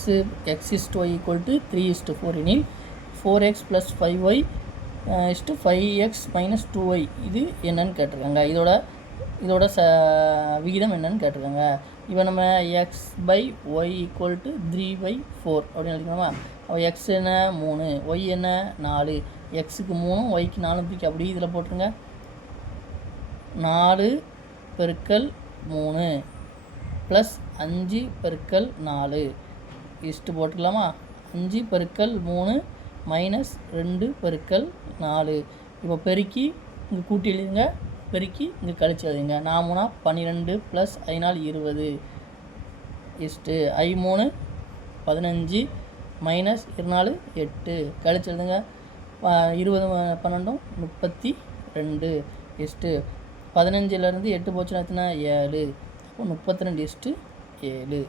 X x is to y equal to three is to four எனில் four x plus five y is to five x minus two y இது என்னன்னு கேட்டிருக்காங்க. இதோட இதோட ச விகிதம் என்னன்னு கேட்டிருக்காங்க. இப்போ நம்ம x by y equal to three by four அப்படின்னு எழுதிக்கலாமா அப்போ எக்ஸ் என்ன? மூணு. ஒய் என்ன? நாலு. எக்ஸுக்கு மூணும் ஒய்க்கு நாலும் தூக்கி அப்படி இதில் போட்டுருங்க. நாலு பெருக்கல் மூணு ப்ளஸ் அஞ்சு பெருக்கல் நாலு. இஸ்ட்டு போட்டுக்கலாமா? அஞ்சு பெருக்கல் மூணு மைனஸ் ரெண்டு பெருக்கல் நாலு. இப்போ பெருக்கி இங்கே கூட்டி எழுதுங்க. பெருக்கி இங்கே கழிச்சு எழுதுங்க. நான் மூணா பன்னிரெண்டு ப்ளஸ் ஐநாள் இருபது. இஸ்ட்டு ஐ மூணு பதினஞ்சு மைனஸ் இருநாலு எட்டு. கழிச்சு எழுதுங்க. இருபது பன்னெண்டும் முப்பத்தி ரெண்டு. இஸ்ட்டு பதினஞ்சுலேருந்து எட்டு போச்சுன்னா எத்தனை? ஏழு. அப்போ முப்பத்தி ரெண்டு இஸ்ட்டு ஏழு.